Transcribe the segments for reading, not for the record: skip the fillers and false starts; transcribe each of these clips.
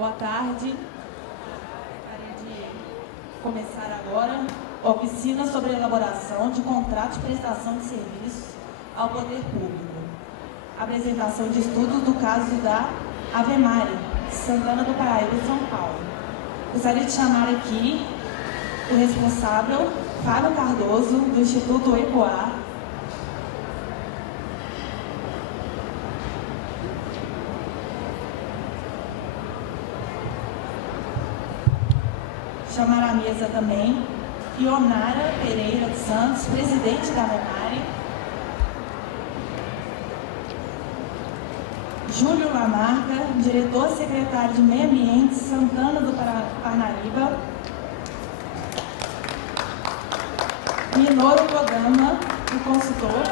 Boa tarde. Gostaria de começar agora a oficina sobre elaboração de contrato de prestação de serviços ao poder público. Apresentação de estudos do caso da Avemari, Santana do Paraíba, São Paulo. Gostaria de chamar aqui o responsável, Fábio Cardoso, do Instituto ECOAR. Chamar à mesa também Ionara Pereira dos Santos, presidente da Avemari. Júlio Lamarca, diretor-secretário de Meio Ambiente, Santana do Parnaíba. Minoru Kodama, o consultor.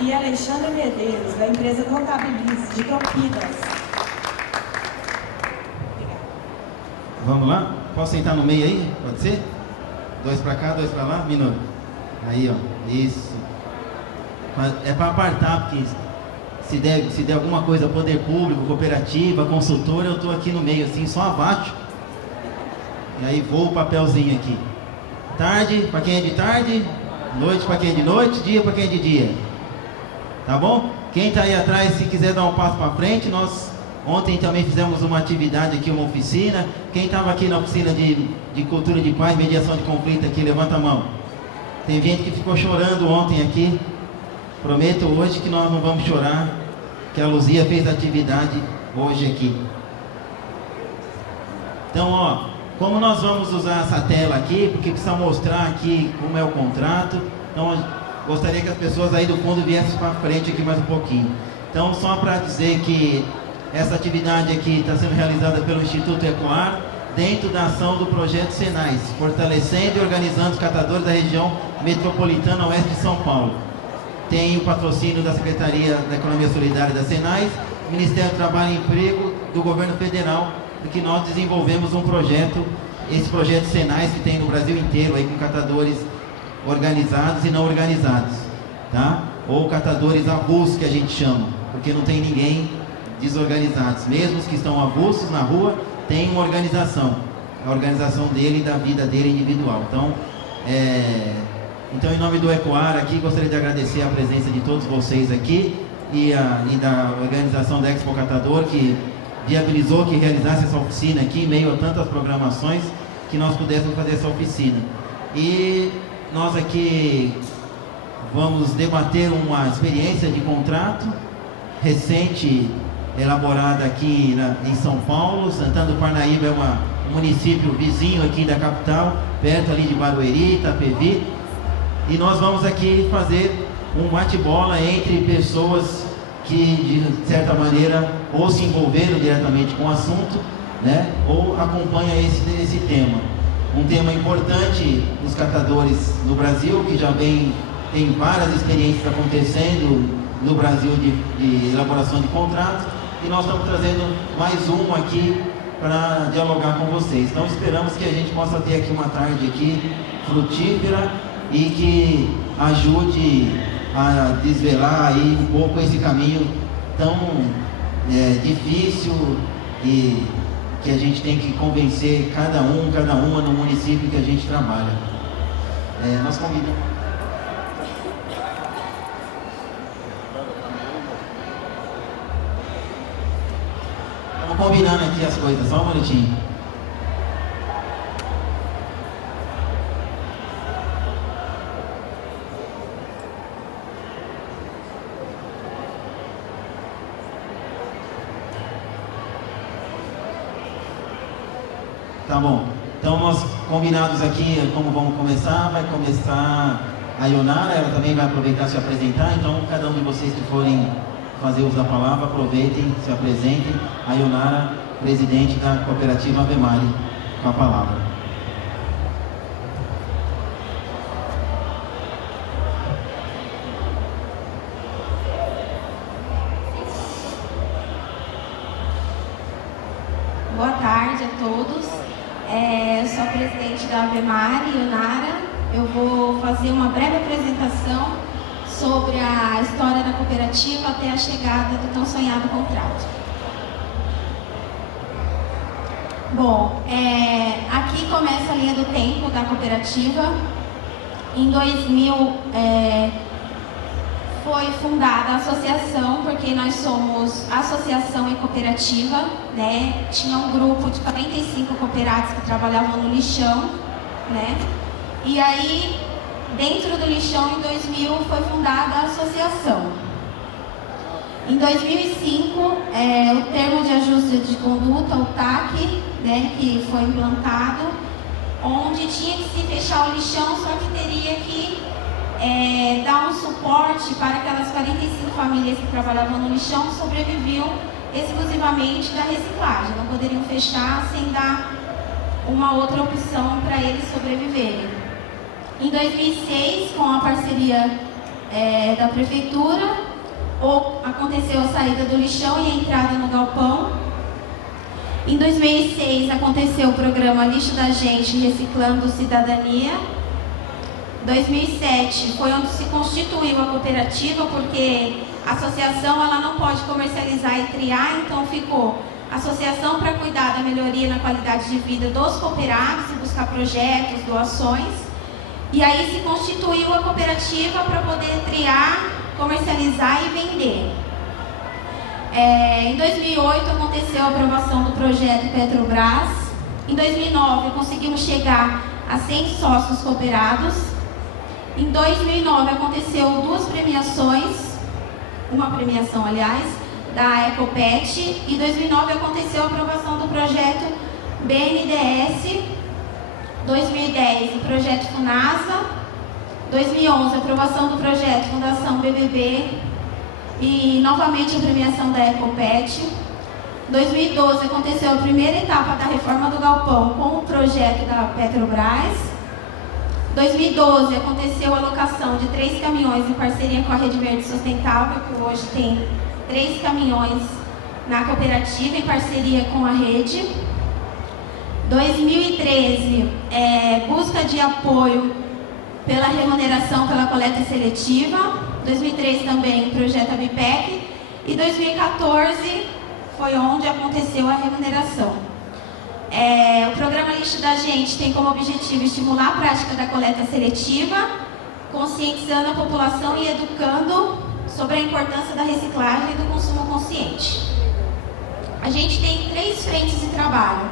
E Alexandre Medeiros, da empresa Contabilize, de Campinas. Vamos lá? Posso sentar no meio aí? Pode ser? 2 para cá, 2 para lá? Minoru. Aí, ó. Isso. É para apartar, porque se der alguma coisa, poder público, cooperativa, consultora, eu estou aqui no meio, assim, só abaixo. E aí vou o papelzinho aqui. Tarde, para quem é de tarde. Noite, para quem é de noite. Dia, para quem é de dia. Tá bom? Quem está aí atrás, se quiser dar um passo para frente, nós... Ontem também fizemos uma atividade aqui, uma oficina. Quem estava aqui na oficina de cultura de paz, mediação de conflito aqui, levanta a mão. Tem gente que ficou chorando ontem aqui. Prometo hoje que nós não vamos chorar, que a Luzia fez a atividade hoje aqui. Então, ó, como nós vamos usar essa tela aqui, porque precisa mostrar aqui como é o contrato. Então, gostaria que as pessoas aí do fundo viessem para frente aqui mais um pouquinho. Então, só para dizer que essa atividade aqui está sendo realizada pelo Instituto ECOAR, dentro da ação do projeto Senais, fortalecendo e organizando os catadores da região metropolitana oeste de São Paulo. Tem o patrocínio da Secretaria da Economia Solidária da Senais, Ministério do Trabalho e Emprego do Governo Federal, que nós desenvolvemos um projeto, esse projeto Senais que tem no Brasil inteiro, aí com catadores organizados e não organizados, tá? Ou catadores avulsos, que a gente chama, porque não tem ninguém desorganizados, mesmo os que estão avulsos na rua, tem uma organização, a organização dele e da vida dele individual. Então, em nome do ECOAR aqui, gostaria de agradecer a presença de todos vocês aqui e da organização da Expo Catador, que viabilizou que realizasse essa oficina aqui, em meio a tantas programações, que nós pudéssemos fazer essa oficina. E nós aqui vamos debater uma experiência de contrato recente, elaborada aqui em São Paulo. Santana do Parnaíba é um município vizinho aqui da capital, perto ali de Barueri, Itapevi, e nós vamos aqui fazer um bate-bola entre pessoas que de certa maneira ou se envolveram diretamente com o assunto, né, ou acompanham esse tema. Um tema importante dos catadores no Brasil, que já tem várias experiências acontecendo no Brasil de elaboração de contratos. E nós estamos trazendo mais um aqui para dialogar com vocês. Então esperamos que a gente possa ter aqui uma tarde aqui frutífera e que ajude a desvelar aí um pouco esse caminho tão difícil e que a gente tem que convencer cada uma no município que a gente trabalha. Nós convidamos. Combinando aqui as coisas, só um minutinho. Tá bom. Então nós combinados aqui como vamos começar, vai começar a Ionara, ela também vai aproveitar e se apresentar, então cada um de vocês que forem fazer uso da palavra, aproveitem, se apresentem. A Ionara, presidente da cooperativa Avemari, com a palavra. Boa tarde a todos. Eu sou a presidente da Avemari, Ionara. Eu vou fazer uma breve apresentação sobre a história da cooperativa até a chegada do tão sonhado contrato. Bom, aqui começa a linha do tempo da cooperativa. Em 2000 foi fundada a associação, porque nós somos associação e cooperativa, né? Tinha um grupo de 45 cooperados que trabalhavam no lixão, né? E aí, dentro do lixão, em 2000, foi fundada a associação. Em 2005, o termo de ajuste de conduta, o TAC, né, que foi implantado, onde tinha que se fechar o lixão, só que teria que dar um suporte para aquelas 45 famílias que trabalhavam no lixão, que sobreviviam exclusivamente da reciclagem. Não poderiam fechar sem dar uma outra opção para eles sobreviverem. Em 2006, com a parceria da prefeitura, aconteceu a saída do lixão e a entrada no galpão. Em 2006, aconteceu o programa Lixo da Gente Reciclando Cidadania. 2007 foi onde se constituiu a cooperativa, porque a associação ela não pode comercializar e triar, então ficou associação para cuidar da melhoria na qualidade de vida dos cooperados e buscar projetos, doações. E aí se constituiu a cooperativa para poder triar, comercializar e vender. Em 2008 aconteceu a aprovação do projeto Petrobras. Em 2009 conseguimos chegar a 100 sócios cooperados. Em 2009 aconteceu 2 premiações, uma premiação aliás, da Ecopet. Em 2009 aconteceu a aprovação do projeto BNDES. 2010 o projeto FUNASA. 2011 a aprovação do projeto Fundação BBB. E novamente a premiação da Ecopet. 2012 aconteceu a primeira etapa da reforma do galpão com o projeto da Petrobras. 2012 aconteceu a locação de 3 caminhões em parceria com a Rede Verde Sustentável, que hoje tem 3 caminhões na cooperativa em parceria com a rede. 2013, busca de apoio pela remuneração pela coleta seletiva. 2013 também o projeto ABPEC. E 2014 foi onde aconteceu a remuneração. O programa Lixo da Gente tem como objetivo estimular a prática da coleta seletiva, conscientizando a população e educando sobre a importância da reciclagem e do consumo consciente. A gente tem 3 frentes de trabalho.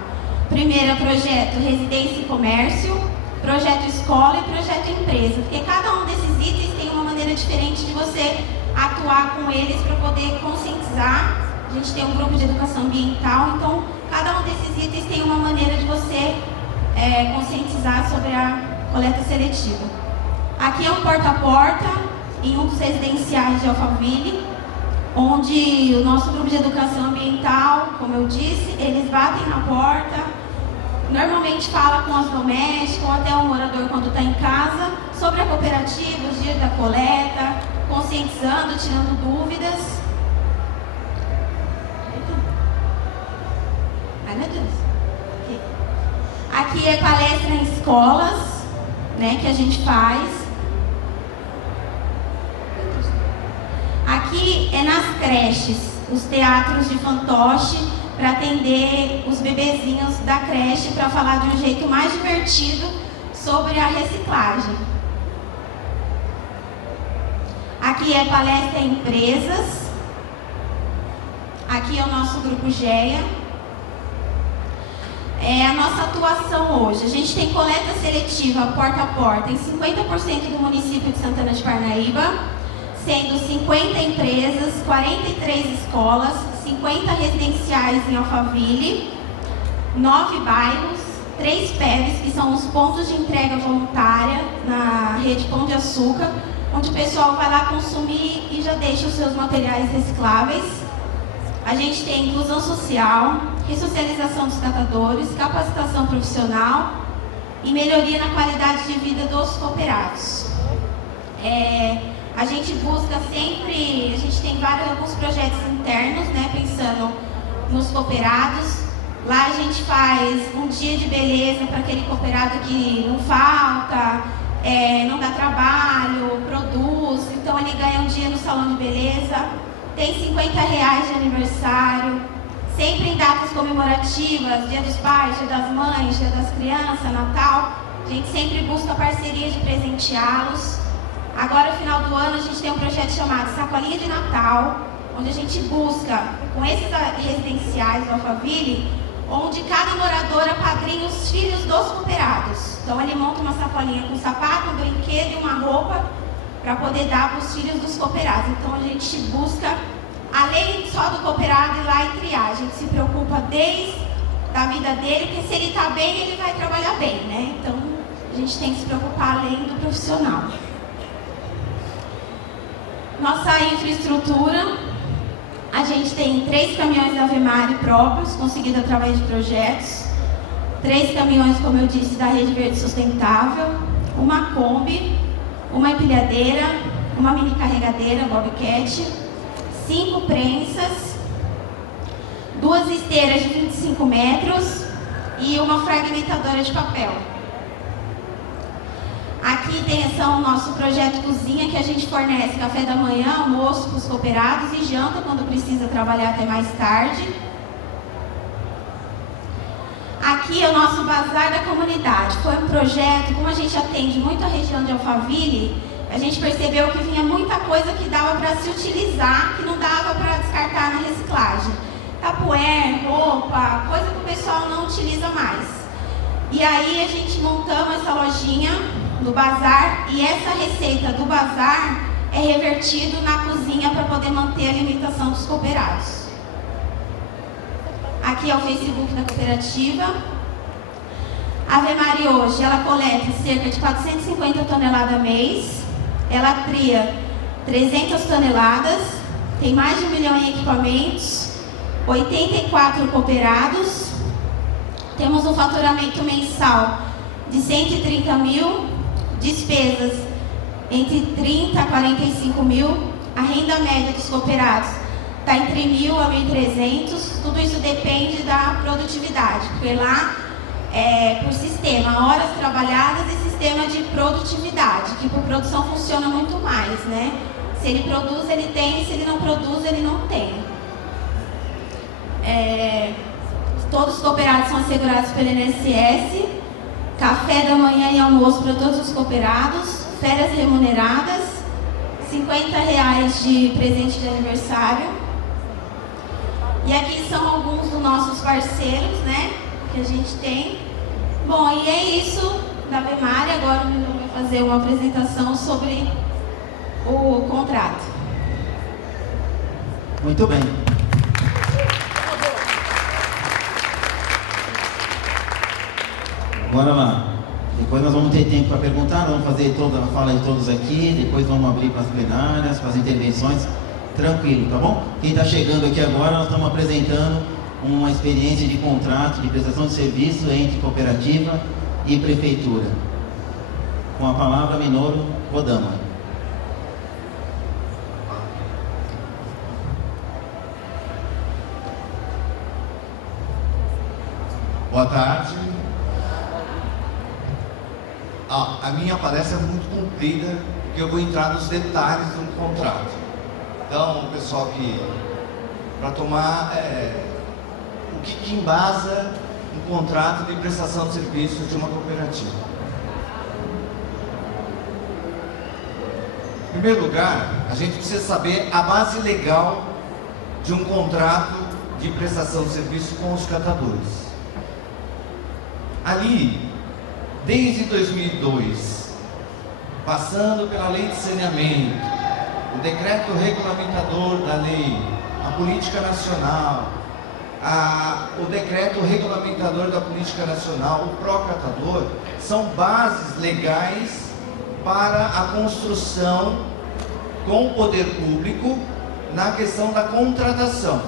Primeiro é o projeto Residência e Comércio, projeto Escola e projeto Empresa, porque cada um desses itens tem uma maneira diferente de você atuar com eles para poder conscientizar. A gente tem um grupo de educação ambiental, então cada um desses itens tem uma maneira de você conscientizar sobre a coleta seletiva. Aqui é um porta a porta em um dos residenciais de Alphaville, onde o nosso grupo de educação ambiental, como eu disse, eles batem na porta, normalmente fala com as domésticas ou até o morador quando está em casa sobre a cooperativa, os dias da coleta, conscientizando, tirando dúvidas. Aqui é palestra em escolas, né, que a gente faz. Aqui é nas creches, os teatros de fantoche, para atender os bebezinhos da creche, para falar de um jeito mais divertido sobre a reciclagem. Aqui é palestra em empresas. Aqui é o nosso grupo GEA. A nossa atuação hoje, a gente tem coleta seletiva porta a porta em 50% do município de Santana de Parnaíba, sendo 50 empresas, 43 escolas, 50 residenciais em Alphaville, 9 bairros, 3 PEVs, que são os pontos de entrega voluntária na rede Pão de Açúcar, onde o pessoal vai lá consumir e já deixa os seus materiais recicláveis. A gente tem inclusão social, ressocialização dos catadores, capacitação profissional e melhoria na qualidade de vida dos cooperados. A gente busca sempre, a gente tem alguns projetos internos, né, pensando nos cooperados. Lá a gente faz um dia de beleza para aquele cooperado que não falta, não dá trabalho, produz. Então ele tem R$50 de aniversário, sempre em datas comemorativas, Dia dos Pais, Dia das Mães, Dia das Crianças, Natal, a gente sempre busca parceria de presenteá-los. Agora, no final do ano, a gente tem um projeto chamado Sacolinha de Natal, onde a gente busca, com esses residenciais do Alphaville, onde cada morador apadrinha os filhos dos cooperados. Então, ele monta uma sacolinha com um sapato, um brinquedo e uma roupa para poder dar para os filhos dos cooperados. Então, a gente busca, além só do cooperado, ir lá e triar. A gente se preocupa desde a vida dele, porque se ele está bem, ele vai trabalhar bem, né? Então, a gente tem que se preocupar além do profissional. Nossa infraestrutura, a gente tem 3 caminhões da Avemare próprios, conseguidos através de projetos, 3 caminhões, como eu disse, da Rede Verde Sustentável, uma Kombi, uma empilhadeira, uma mini carregadeira, Bobcat, 5 prensas, 2 esteiras de 25 metros e uma fragmentadora de papel. Aqui são o nosso projeto cozinha, que a gente fornece café da manhã, almoço para os cooperados e janta quando precisa trabalhar até mais tarde. Aqui é o nosso bazar da comunidade. Foi um projeto, como a gente atende muito a região de Alphaville, a gente percebeu que vinha muita coisa que dava para se utilizar, que não dava para descartar na reciclagem. Tapuér, roupa, coisa que o pessoal não utiliza mais. E aí a gente montamos essa lojinha do bazar, e essa receita do bazar é revertido na cozinha para poder manter a alimentação dos cooperados. Aqui é o Facebook da cooperativa. A Avemare hoje, ela coleta cerca de 450 toneladas mês, ela tria 300 toneladas, tem mais de 1 milhão em equipamentos, 84 cooperados, temos um faturamento mensal de 130 mil, despesas entre 30 a 45 mil, a renda média dos cooperados está entre 1.000 a 1.300, tudo isso depende da produtividade, porque lá é por sistema, horas trabalhadas e sistema de produtividade, que por produção funciona muito mais, né? Se ele produz, ele tem, se ele não produz, ele não tem. Todos os cooperados são assegurados pelo INSS, café da manhã e almoço para todos os cooperados, férias remuneradas, R$50 de presente de aniversário. E aqui são alguns dos nossos parceiros, né, que a gente tem. Bom, e é isso da Avemare. Agora o Minuto vai fazer uma apresentação sobre o contrato. Muito bem. Bora lá. Depois nós vamos ter tempo para perguntar, vamos fazer toda a fala de todos aqui, depois vamos abrir para as plenárias, para as intervenções, tranquilo, tá bom? Quem está chegando aqui agora, nós estamos apresentando uma experiência de contrato de prestação de serviço entre cooperativa e prefeitura. Com a palavra, Minoru Kodama. Boa tarde. A minha palestra é muito comprida, porque eu vou entrar nos detalhes do contrato. Então, pessoal, para tomar o que embasa um contrato de prestação de serviços de uma cooperativa. Em primeiro lugar, a gente precisa saber a base legal de um contrato de prestação de serviço com os catadores. Ali, desde 2002, passando pela lei de saneamento, o decreto regulamentador da lei, a política nacional, o decreto regulamentador da política nacional, o Procatador, são bases legais para a construção com o poder público na questão da contratação.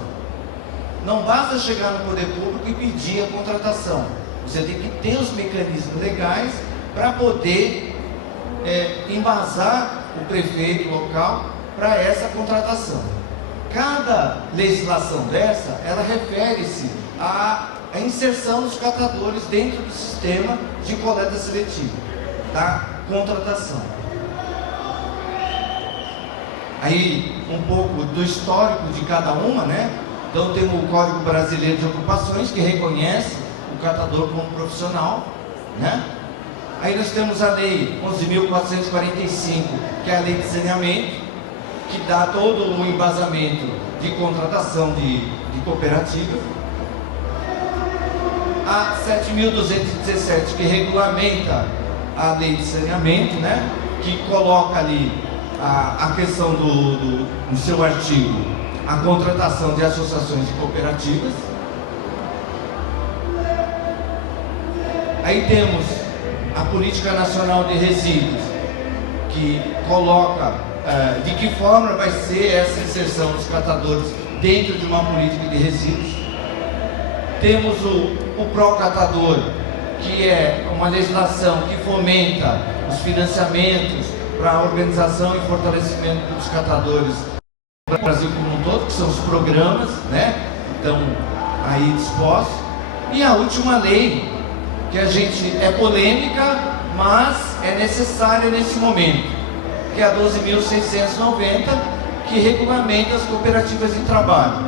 Não basta chegar no poder público e pedir a contratação. Você tem que ter os mecanismos legais para poder embasar o prefeito local para essa contratação. Cada legislação dessa, ela refere-se à inserção dos catadores dentro do sistema de coleta seletiva, da contratação. Aí, um pouco do histórico de cada uma, né? Então temos o Código Brasileiro de Ocupações, que reconhece o catador como profissional, né? Aí nós temos a Lei 11.445, que é a Lei de Saneamento, que dá todo o embasamento de contratação de cooperativas. A 7.217, que regulamenta a Lei de Saneamento, né? Que coloca ali a questão no seu artigo, a contratação de associações de cooperativas. Aí temos a Política Nacional de Resíduos, que coloca de que forma vai ser essa inserção dos catadores dentro de uma política de resíduos. Temos o Procatador, que é uma legislação que fomenta os financiamentos para a organização e fortalecimento dos catadores no Brasil como um todo, que são os programas, né? Então, aí dispostos. E a última lei, que a gente é polêmica, mas é necessária nesse momento, que é a 12.690, que regulamenta as cooperativas de trabalho,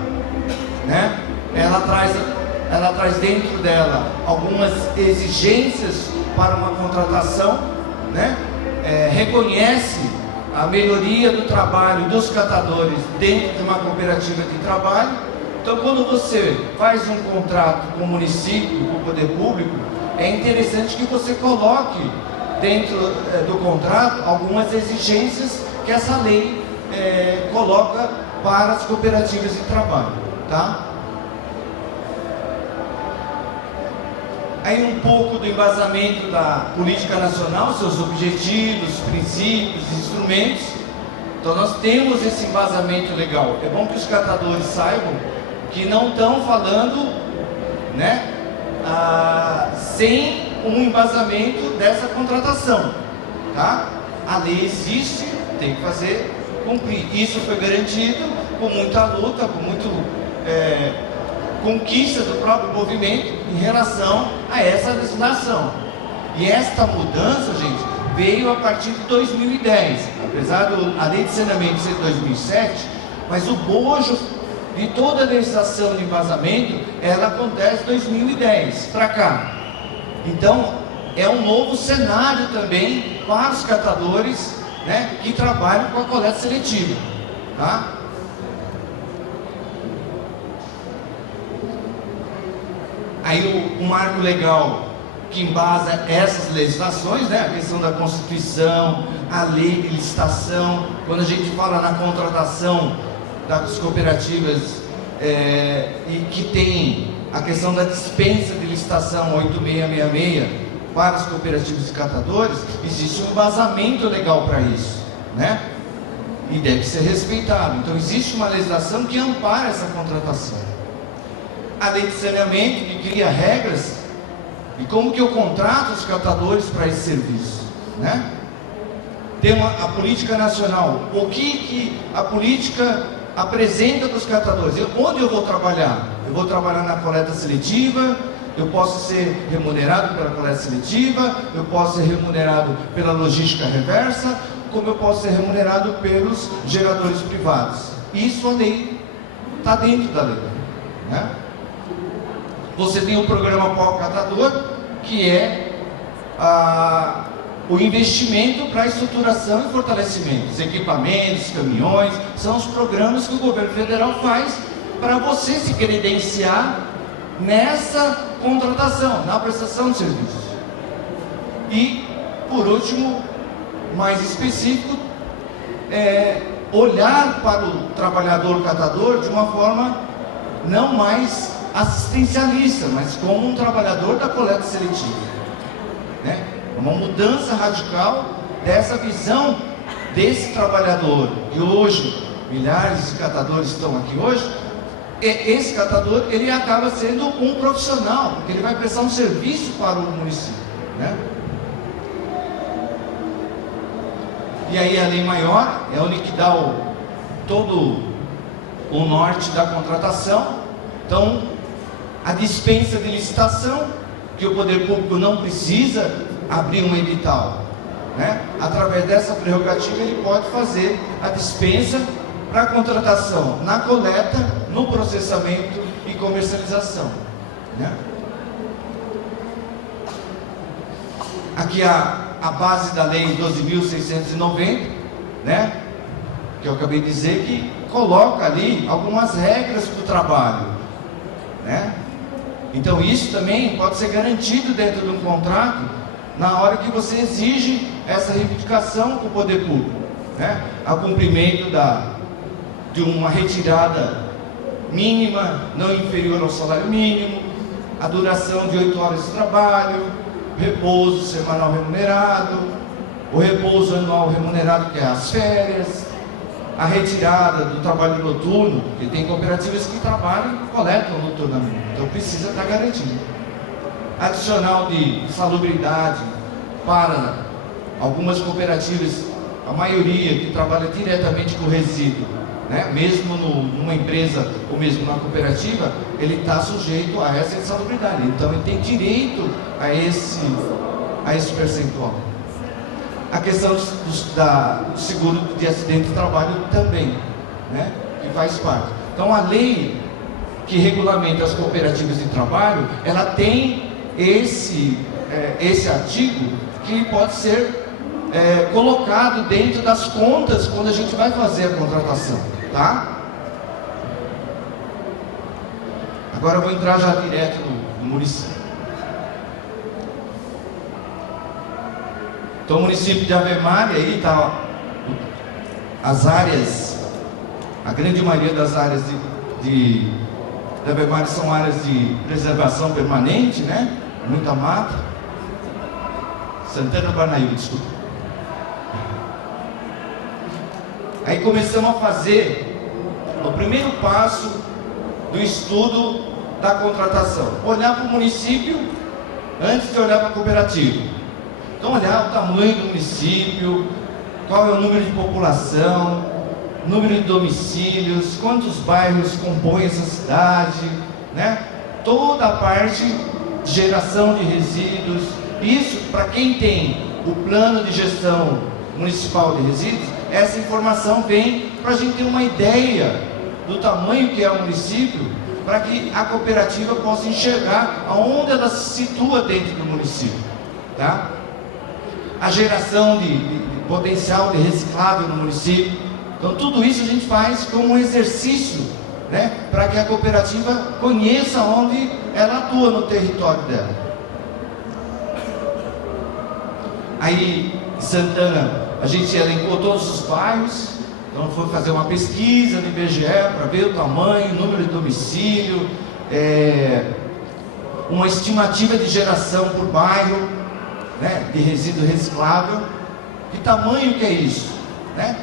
né? Ela traz dentro dela algumas exigências para uma contratação, né? Reconhece a melhoria do trabalho dos catadores dentro de uma cooperativa de trabalho. Então, quando você faz um contrato com o município, com o poder público, é interessante que você coloque dentro do contrato algumas exigências que essa lei coloca para as cooperativas de trabalho, tá? Aí um pouco do embasamento da política nacional, seus objetivos, princípios, instrumentos. Então nós temos esse embasamento legal. É bom que os catadores saibam que não estão falando, né, sem um embasamento dessa contratação, tá? A lei existe, tem que fazer cumprir. Isso foi garantido com muita luta, com muito conquista do próprio movimento em relação a essa legislação. E esta mudança, gente, veio a partir de 2010, apesar da lei de saneamento ser de 2007, mas o bojo de toda a legislação de embasamento, ela acontece de 2010 para cá. Então, é um novo cenário também para os catadores, né, que trabalham com a coleta seletiva, tá? Aí um marco legal que embasa essas legislações, né, a questão da Constituição, a lei de licitação. Quando a gente fala na contratação das cooperativas e que tem a questão da dispensa de licitação 8666 para as cooperativas de catadores, existe um embasamento legal para isso, né? E deve ser respeitado. Então existe uma legislação que ampara essa contratação. A lei de saneamento, que cria regras e como que eu contrato os catadores para esse serviço, né? Tem a política nacional, o que a política apresenta para os catadores. Onde eu vou trabalhar? Eu vou trabalhar na coleta seletiva, eu posso ser remunerado pela coleta seletiva, eu posso ser remunerado pela logística reversa, como eu posso ser remunerado pelos geradores privados. Isso a lei está dentro da lei, né? Você tem o programa Procatador, que é o investimento para estruturação e fortalecimento. Os equipamentos, caminhões, são os programas que o governo federal faz para você se credenciar nessa contratação, na prestação de serviços. E, por último, mais específico, olhar para o trabalhador catador de uma forma não mais assistencialista, mas como um trabalhador da coleta seletiva, né? Uma mudança radical dessa visão desse trabalhador. E hoje, milhares de catadores estão aqui hoje. Esse catador, ele acaba sendo um profissional, porque ele vai prestar um serviço para o município, né? E aí a lei maior é onde que dá todo o norte da contratação. Então, a dispensa de licitação, que o poder público não precisa abrir um edital, né? Através dessa prerrogativa ele pode fazer a dispensa para a contratação na coleta, no processamento e comercialização, né? Aqui a base da lei 12.690, né? Que eu acabei de dizer, que coloca ali algumas regras do trabalho, né? Então isso também pode ser garantido dentro de um contrato na hora que você exige essa reivindicação com o poder público, né? A cumprimento de uma retirada mínima, não inferior ao salário mínimo, a duração de 8 horas de trabalho, repouso semanal remunerado, o repouso anual remunerado, que é as férias, a retirada do trabalho noturno, porque tem cooperativas que trabalham e coletam noturnamente, então precisa estar garantido. Adicional de salubridade para algumas cooperativas, a maioria que trabalha diretamente com resíduo, né? Mesmo numa empresa ou mesmo numa cooperativa, ele está sujeito a essa insalubridade, então ele tem direito a esse percentual. A questão do seguro de acidente de trabalho também, né? Que faz parte. Então a lei que regulamenta as cooperativas de trabalho, ela tem esse artigo que pode ser colocado dentro das contas quando a gente vai fazer a contratação, tá? Agora eu vou entrar já direto no município. Então o município de Ave Maria, aí está as áreas, a grande maioria das áreas de Ave Maria são áreas de preservação permanente, né? Muita mata. Santana Parnaíba, desculpa. Aí começamos a fazer o primeiro passo do estudo da contratação. Olhar para o município antes de olhar para a cooperativa. Então olhar o tamanho do município, qual é o número de população, número de domicílios, quantos bairros compõem essa cidade, né? Toda a parte de geração de resíduos. Isso, para quem tem o plano de gestão municipal de resíduos, essa informação vem para a gente ter uma ideia do tamanho que é o município, para que a cooperativa possa enxergar aonde ela se situa dentro do município, tá? A geração de potencial de reciclável no município. Então tudo isso a gente faz como um exercício, né, para que a cooperativa conheça onde ela atua no território dela. Aí em Santana a gente elencou todos os bairros, então foi fazer uma pesquisa no IBGE para ver o tamanho, o número de domicílio, uma estimativa de geração por bairro, né, de resíduo reciclável. Que tamanho que é isso, né?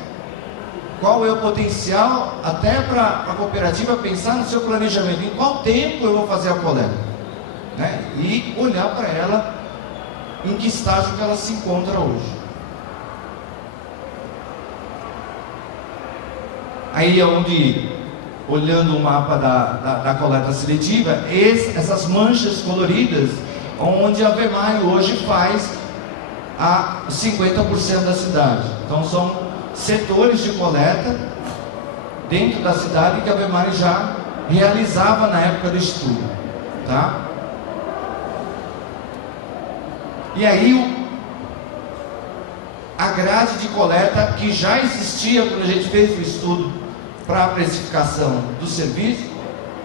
Qual é o potencial até para a cooperativa pensar no seu planejamento, em qual tempo eu vou fazer a coleta, né? E olhar para ela em que estágio que ela se encontra hoje. Aí é onde, olhando o mapa da coleta seletiva, essas manchas coloridas, onde a Ave Maria hoje faz a 50% da cidade. Então são setores de coleta dentro da cidade que a Ave Maria já realizava na época do estudo, tá? E aí a grade de coleta que já existia quando a gente fez o estudo para a precificação do serviço,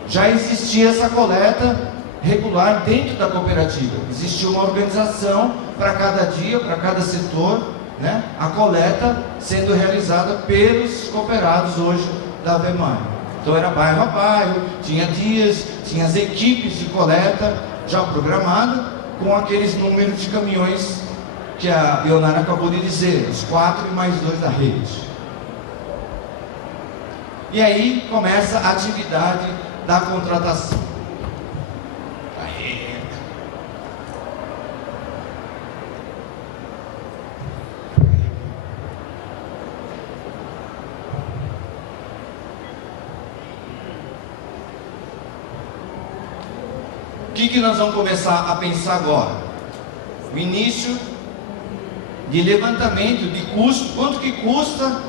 já existia essa coleta regular dentro da cooperativa. Existia uma organização para cada dia, para cada setor, né? A coleta sendo realizada pelos cooperados hoje da Ave Maria. Então era bairro a bairro, tinha dias, tinha as equipes de coleta já programadas, com aqueles números de caminhões que a Leonara acabou de dizer, os 4 e mais 2 da rede. E aí começa a atividade da contratação. O que nós vamos começar a pensar agora? O início de levantamento de custo, quanto que custa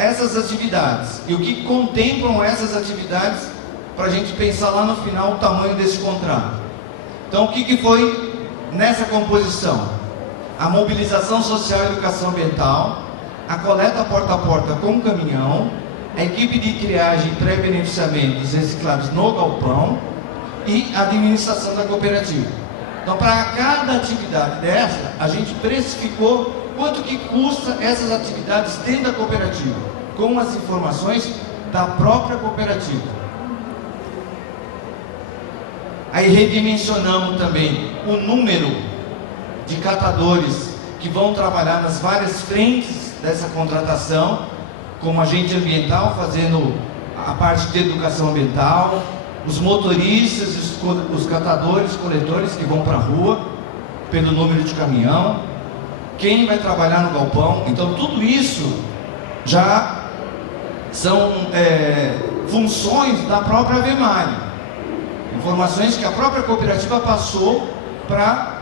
essas atividades e o que contemplam essas atividades para a gente pensar lá no final o tamanho desse contrato. Então, o que foi nessa composição? A mobilização social e educação ambiental, a coleta porta a porta com caminhão, a equipe de triagem e pré-beneficiamento dos recicláveis no galpão e a administração da cooperativa. Então, para cada atividade dessa, a gente precificou quanto que custa essas atividades dentro da cooperativa, com as informações da própria cooperativa. Aí redimensionamos também o número de catadores que vão trabalhar nas várias frentes dessa contratação, como agente ambiental, fazendo a parte de educação ambiental, os motoristas, os catadores, coletores que vão para a rua, pelo número de caminhão, quem vai trabalhar no galpão. Então, tudo isso já são funções da própria Avemare, informações que a própria cooperativa passou para...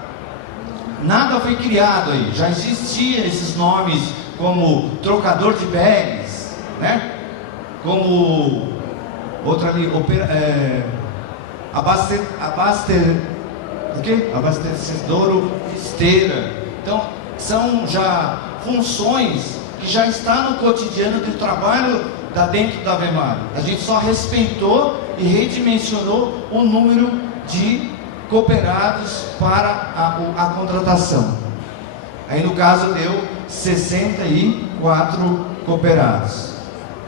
Nada foi criado aí, já existia esses nomes como trocador de bags, né? Como outra ali, abastecedouro esteira. Então, são já funções que já está no cotidiano do trabalho dentro da Avemare. A gente só respeitou e redimensionou o número de cooperados para a contratação. Aí no caso deu 64 cooperados.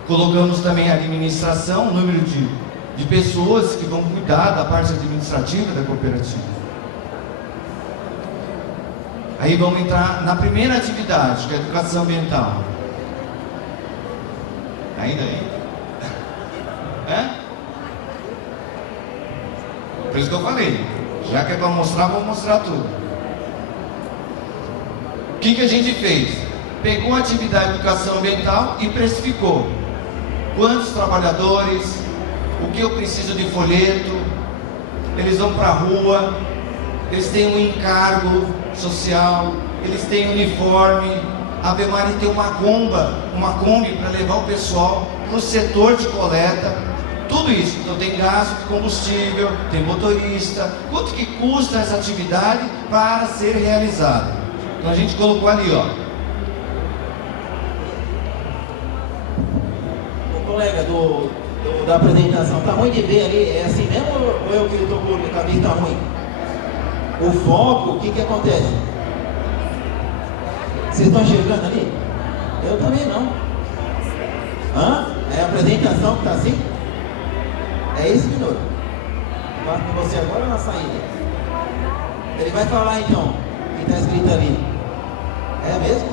Colocamos também a administração, o número de pessoas que vão cuidar da parte administrativa da cooperativa. Aí vamos entrar na primeira atividade, que é a educação ambiental. Ainda aí? Por isso que eu falei, já que é para mostrar, vou mostrar tudo. O que a gente fez? Pegou a atividade de educação ambiental e precificou. Quantos trabalhadores, o que eu preciso de folheto, eles vão para a rua, eles têm um encargo social, eles têm uniforme, a Avemare tem uma Kombi para levar o pessoal para o setor de coleta, tudo isso. Então tem gasto de combustível, tem motorista, quanto que custa essa atividade para ser realizada. Então a gente colocou ali, ó. O colega da apresentação, tá ruim de ver ali, é assim mesmo ou eu que estou com o cabelo tá ruim? O foco, o que acontece? Vocês estão enxergando ali? Eu também não. É a apresentação que tá assim? É isso, minuto. Faço com você agora na saída. Ele vai falar então, o que está escrito ali. É mesmo?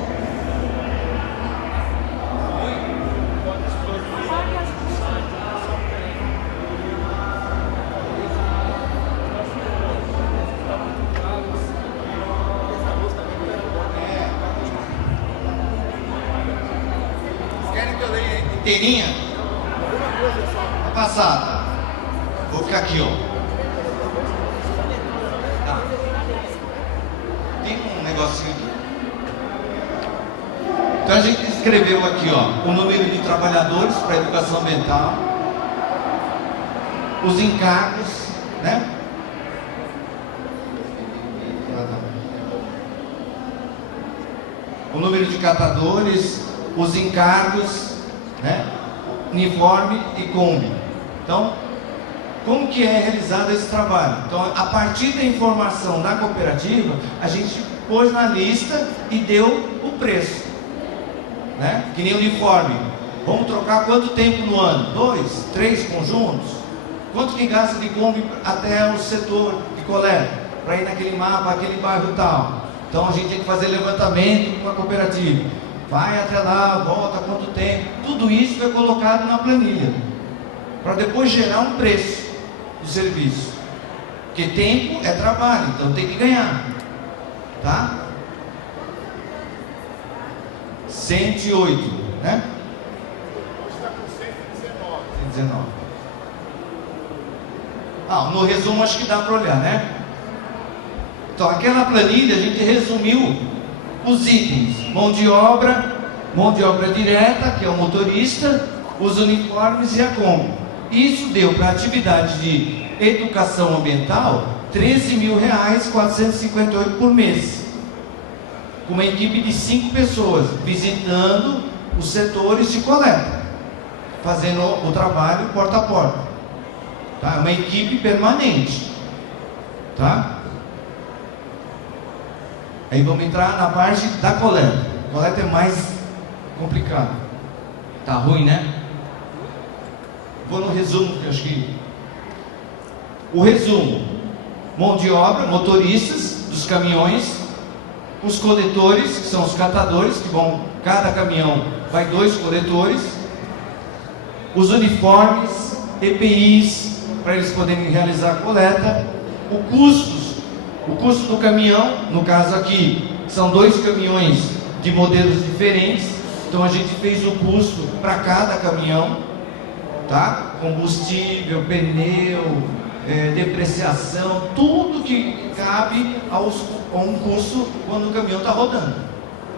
Querem que eu leia inteirinha? A passada. Vou ficar aqui, ó. Tá. Tem um negocinho aqui. Então a gente escreveu aqui, ó, o número de trabalhadores para a educação ambiental, os encargos, né? O número de catadores, os encargos, né? Uniforme e Kombi. Então, como que é realizado esse trabalho? Então, a partir da informação da cooperativa, a gente pôs na lista e deu o preço, né? Que nem uniforme. Vamos trocar quanto tempo no ano? 2, 3 conjuntos? Quanto que gasta de Kombi até o setor de coleta? Para ir naquele mapa, aquele bairro tal. Então, a gente tem que fazer levantamento com a cooperativa. Vai até lá, volta, quanto tempo? Tudo isso foi colocado na planilha, para depois gerar um preço do serviço. Porque tempo é trabalho, então tem que ganhar. Tá? 108, né? Está com 119. 119. No resumo acho que dá para olhar, né? Então aquela planilha a gente resumiu os itens: mão de obra, mão de obra direta, que é o motorista, os uniformes e a Kombi. Isso deu para a atividade de educação ambiental R$13.458 por mês, com uma equipe de 5 pessoas visitando os setores de coleta, fazendo o trabalho porta a porta, tá? Uma equipe permanente, tá? Aí vamos entrar na parte da coleta. A coleta é mais complicado. Tá ruim, né? Vou no resumo, que eu acho que... O resumo: mão de obra, motoristas dos caminhões, os coletores, que são os catadores, que vão, cada caminhão vai 2 coletores, os uniformes, EPIs, para eles poderem realizar a coleta, o custo do caminhão, no caso aqui, são 2 caminhões de modelos diferentes, então a gente fez o custo para cada caminhão, tá? Combustível, pneu, depreciação, tudo que cabe a um custo quando o caminhão está rodando,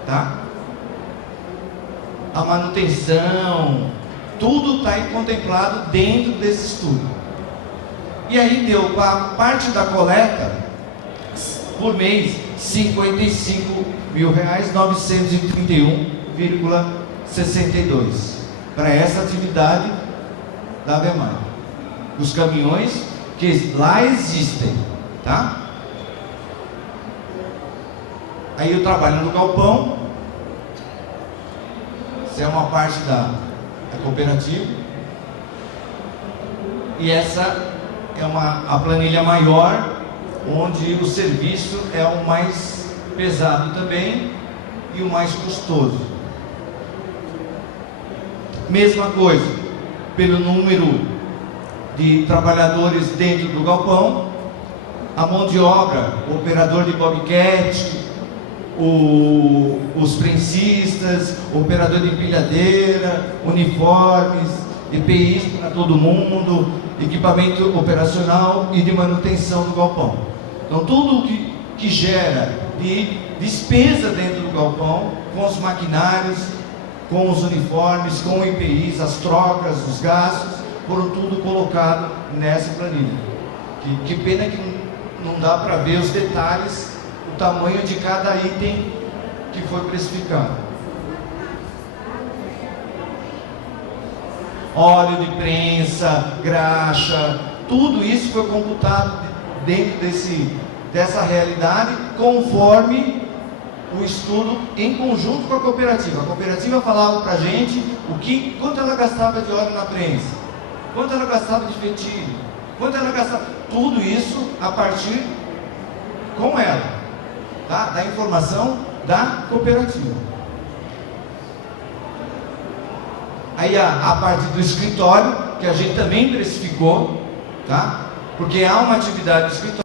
tá? A manutenção, tudo está contemplado dentro desse estudo. E aí deu para a parte da coleta, por mês, R$59.931,62 para essa atividade da ABEMAR, os caminhões que lá existem, tá? Aí eu trabalho no galpão, essa é uma parte da cooperativa, e essa é a planilha maior, onde o serviço é o mais pesado também e o mais custoso. Mesma coisa, pelo número de trabalhadores dentro do galpão, a mão de obra, o operador de bobcat, os prensistas, o operador de empilhadeira, uniformes, EPIs para todo mundo, equipamento operacional e de manutenção do galpão. Então tudo que gera de despesa dentro do galpão, com os maquinários, com os uniformes, com EPIs, as trocas, os gastos, foram tudo colocado nessa planilha. Que pena que não dá para ver os detalhes, o tamanho de cada item que foi precificado. Óleo de prensa, graxa, tudo isso foi computado dentro dessa realidade, conforme o estudo em conjunto com a cooperativa. A cooperativa falava para a gente quanto ela gastava de óleo na prensa, quanto ela gastava de fetilho, quanto ela gastava, tudo isso a partir com ela, tá? Da informação da cooperativa. Aí a parte do escritório, que a gente também precificou, tá? Porque há uma atividade de escritório